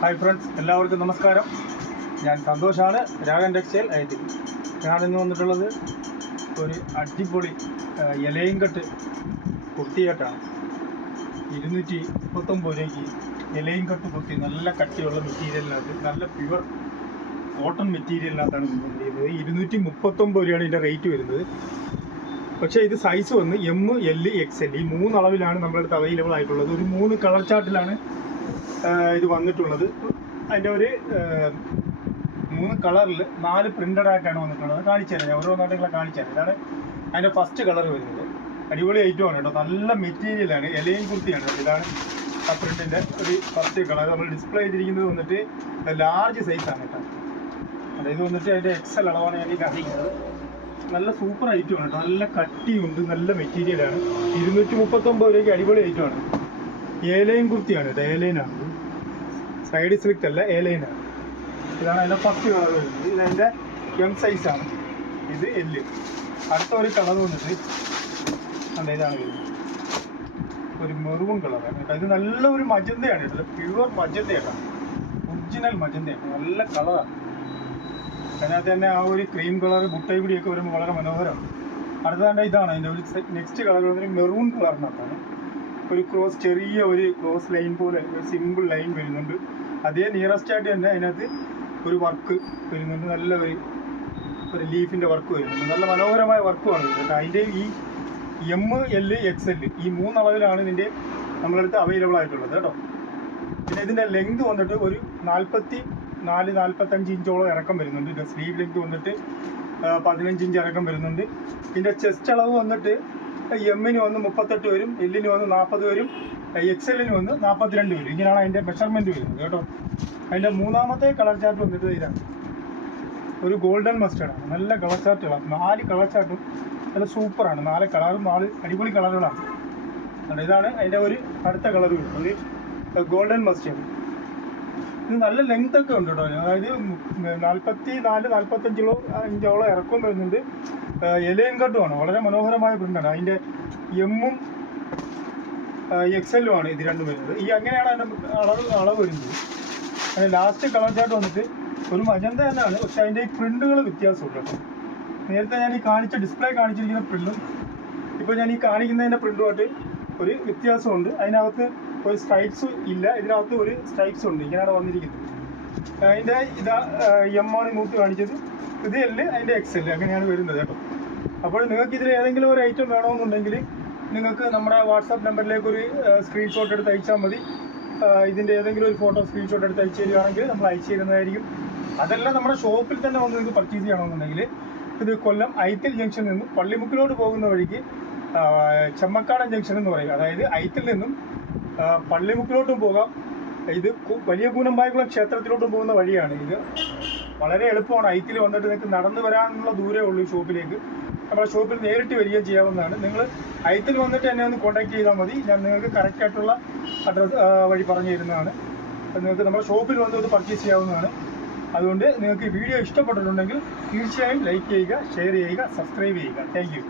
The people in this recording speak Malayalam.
ഹായ് ഫ്രണ്ട്സ്, എല്ലാവർക്കും നമസ്കാരം. ഞാൻ സന്തോഷാണ്, രാഗൻ ടെക്സ്റ്റൈൽ ഐതി. ഞാനിന്ന് വന്നിട്ടുള്ളത് ഒരു അടിപൊളി ഇലയും കെട്ട് കുർത്തിയായിട്ടാണ്. 239 രൂപയ്ക്ക് ഇലയും കെട്ട് കുർത്തി, നല്ല കട്ടിയുള്ള മെറ്റീരിയലിനകത്ത്, നല്ല പ്യുവർ കോട്ടൺ മെറ്റീരിയലിനകത്താണ് ചെയ്യുന്നത്. 239 രൂപയാണ് ഇതിൻ്റെ റേറ്റ് വരുന്നത്. പക്ഷേ ഇത് സൈസ് വന്ന് M, L, XL ഈ 3 അളവിലാണ് നമ്മളടുത്ത് അവൈലബിൾ ആയിട്ടുള്ളത്. ഒരു 3 കളർ ചാർട്ടിലാണ് ഇത് വന്നിട്ടുള്ളത്. അതിൻ്റെ ഒരു 3 കളറിൽ 4 പ്രിൻ്റഡ് ആയിട്ടാണ് വന്നിട്ടുള്ളത്. കാണിച്ചു തരാം, ഞാൻ ഓരോന്നായിട്ടുള്ള കാണിച്ചു തരാം. ഇതാണ് അതിൻ്റെ ഫസ്റ്റ് കളർ വരുന്നത്. അടിപൊളി ഐറ്റമാണ് കേട്ടോ, നല്ല മെറ്റീരിയലാണ്, ഇലയും കുർത്തിയാണ്. ഇതാണ് ആ പ്രിൻറ്റിൻ്റെ ഒരു ഫസ്റ്റ് കളർ. നമ്മൾ ഡിസ്പ്ലേ ചെയ്തിരിക്കുന്നത് വന്നിട്ട് ലാർജ് സൈസാണ് കേട്ടോ. അതായത് വന്നിട്ട് അതിൻ്റെ XL അളവാണ് ഞാൻ ഈ കാണിക്കുന്നത്. നല്ല സൂപ്പർ ഐറ്റമാണ് കേട്ടോ, നല്ല കട്ടിയുണ്ട്, നല്ല മെറ്റീരിയലാണ്. 239 രൂപയ്ക്ക് അടിപൊളി ഐറ്റമാണ്. ഏലയും കുർത്തിയാണ് കേട്ടോ, ഏലൈനാണ്, സൈഡ് സ്ലിറ്റ് അല്ല, ഏലൈനാണ്. ഇതാണ് അതിൻ്റെ ഫസ്റ്റ് കളർ വരുന്നത്. ഇതെൻ്റെ M സൈസാണ്, ഇത് L. അടുത്ത ഒരു കളർ വന്നിട്ട് അതെ ഇതാണ് വരുന്നത്, ഒരു മെറൂൺ കളറാണ് കേട്ടോ. ഇത് നല്ല ഒരു മജന്തയാണ് കേട്ടോ, പ്യുവർ മജന്തയാണ്, ഒറിജിനൽ മജന്തയാണ്, നല്ല കളറാണ്. അതിനകത്ത് തന്നെ ആ ഒരു ക്രീം കളർ ബുട്ടൈ കൂടിയൊക്കെ വരുമ്പോൾ വളരെ മനോഹരമാണ്. അടുത്തതാണ്ട് ഇതാണ് അതിൻ്റെ ഒരു നെക്സ്റ്റ് കളർ വന്നിട്ട് മെറൂൺ കളറിനകത്താണ്. ഒരു ക്രോസ്, ചെറിയ ഒരു ക്രോസ് ലൈൻ പോലെ ഒരു സിമ്പിൾ ലൈൻ വരുന്നുണ്ട്. അതേ നിയറസ്റ്റ് ആയിട്ട് തന്നെ അതിനകത്ത് ഒരു വർക്ക് വരുന്നുണ്ട്, നല്ല ഒരു ലീഫിൻ്റെ വർക്ക് വരുന്നുണ്ട്. നല്ല മനോഹരമായ വർക്കുമാണ് വരുന്നത്. അതിൻ്റെ ഈ M, L, XL ഈ 3 അളവിലാണ് ഇതിൻ്റെ നമ്മളടുത്ത് അവൈലബിൾ ആയിട്ടുള്ളത് കേട്ടോ. പിന്നെ ഇതിൻ്റെ ലെങ്ത് വന്നിട്ട് ഒരു 44-45 ഇഞ്ചോളം ഇറക്കം വരുന്നുണ്ട്. ഇതിൻ്റെ സ്ലീവ് ലെങ്ത് വന്നിട്ട് 15 ഇഞ്ച് ഇറക്കം വരുന്നുണ്ട്. ഇതിൻ്റെ ചെസ്റ്റ് അളവ് വന്നിട്ട് M-ന് വന്ന് 38 വരും, L-ന് വന്ന് 40 വരും, XL-ന് വന്ന് 42 വരും. ഇങ്ങനെയാണ് അതിൻ്റെ മെഷർമെൻറ്റ് വരുന്നത് കേട്ടോ. അതിൻ്റെ മൂന്നാമത്തെ കളർ ചാർട്ട് വന്നിട്ട് ഇതാണ്, ഒരു ഗോൾഡൻ മസ്റ്റേർഡാണ്. നല്ല കളർ ചാർട്ടുകളാണ്, 4 കളർ ചാർട്ടും നല്ല സൂപ്പറാണ്. 4 കളറും 4 അടിപൊളി കളറുകളാണ്. ഇതാണ് അതിൻ്റെ ഒരു അടുത്ത കളർ വരുന്നത്, ഗോൾഡൻ മസ്റ്റേർഡ്. ഇത് നല്ല ലെങ്ത് ഒക്കെ ഉണ്ട് കേട്ടോ. അതായത് 44-45 ഇഞ്ചോളം ഇറക്കം വരുന്നുണ്ട്. ഇലയും കട്ടുമാണ്, വളരെ മനോഹരമായ പ്രിൻ്റാണ്. അതിൻ്റെ M-ഉം XL-ഉം ആണ് ഇത് രണ്ടും വരുന്നത്. ഈ അങ്ങനെയാണ് അതിൻ്റെ അളവ് വരുന്നത്. അതിൻ്റെ ലാസ്റ്റ് കളർ ചാർട്ട് വന്നിട്ട് ഒരു മജന്ത തന്നെയാണ്, പക്ഷെ അതിൻ്റെ ഈ പ്രിൻ്റുകൾ വ്യത്യാസമുണ്ട് കേട്ടോ. നേരത്തെ ഞാൻ ഈ ഡിസ്പ്ലേ കാണിച്ചിരിക്കുന്ന പ്രിൻ്റും ഇപ്പോൾ ഞാൻ ഈ കാണിക്കുന്നതിൻ്റെ പ്രിൻ്റുമായിട്ട് ഒരു വ്യത്യാസമുണ്ട്. അതിനകത്ത് ഒരു സ്ട്രൈപ്സ് ഇല്ല, ഇതിനകത്ത് ഒരു സ്ട്രൈപ്സ് ഉണ്ട്. ഇങ്ങനെയാണ് വന്നിരിക്കുന്നത്. അതിൻ്റെ ഇതാ M ആണ് മൂത്ത് കാണിച്ചത്, ഇത് L, അതിൻ്റെ XL അങ്ങനെയാണ് വരുന്നത് കേട്ടോ. അപ്പോൾ നിങ്ങൾക്ക് ഇതിൽ ഏതെങ്കിലും ഒരു ഐറ്റം വേണമെന്നുണ്ടെങ്കിൽ നിങ്ങൾക്ക് നമ്മുടെ വാട്സാപ്പ് നമ്പറിലേക്ക് ഒരു സ്ക്രീൻഷോട്ട് എടുത്ത് അയച്ചാൽ മതി. ഇതിൻ്റെ ഏതെങ്കിലും ഒരു ഫോട്ടോ സ്ക്രീൻഷോട്ട് എടുത്ത് അയച്ചു തരികയാണെങ്കിൽ നമ്മൾ അയച്ചു തരുന്നതായിരിക്കും. അതെല്ലാം നമ്മുടെ ഷോപ്പിൽ തന്നെ വന്ന് നിങ്ങൾക്ക് പർച്ചേസ് ചെയ്യണമെന്നുണ്ടെങ്കിൽ ഇത് കൊല്ലം ഐത്തിൽ ജംഗ്ഷനിൽ നിന്നും പള്ളിമുക്കിലോട്ട് പോകുന്ന വഴിക്ക് ചെമ്മക്കാടൻ ജംഗ്ഷൻ എന്ന് പറയും. അതായത് ഐത്തിൽ നിന്നും പള്ളിമുക്കിലോട്ടും പോകാം. ഇത് വലിയ കൂനമ്പായകുളം ക്ഷേത്രത്തിലോട്ടും പോകുന്ന വഴിയാണ്. ഇത് വളരെ എളുപ്പമാണ്. ഐത്തിൽ വന്നിട്ട് നിങ്ങൾക്ക് നടന്നു വരാനുള്ള ദൂരമേ ഉള്ളൂ ഷോപ്പിലേക്ക്. നമ്മുടെ ഷോപ്പിൽ നേരിട്ട് വരികയും ചെയ്യാവുന്നതാണ്. നിങ്ങൾ ഐത്തിൽ വന്നിട്ട് എന്നെ ഒന്ന് കോൺടാക്ട് ചെയ്താൽ മതി. ഞാൻ നിങ്ങൾക്ക് കറക്റ്റായിട്ടുള്ള അഡ്രസ്സ് വഴി പറഞ്ഞു തരുന്നതാണ്. നിങ്ങൾക്ക് നമ്മുടെ ഷോപ്പിൽ വന്ന് പർച്ചേസ് ചെയ്യാവുന്നതാണ്. അതുകൊണ്ട് നിങ്ങൾക്ക് വീഡിയോ ഇഷ്ടപ്പെട്ടിട്ടുണ്ടെങ്കിൽ തീർച്ചയായും ലൈക്ക് ചെയ്യുക, ഷെയർ ചെയ്യുക, സബ്സ്ക്രൈബ് ചെയ്യുക. Thank you.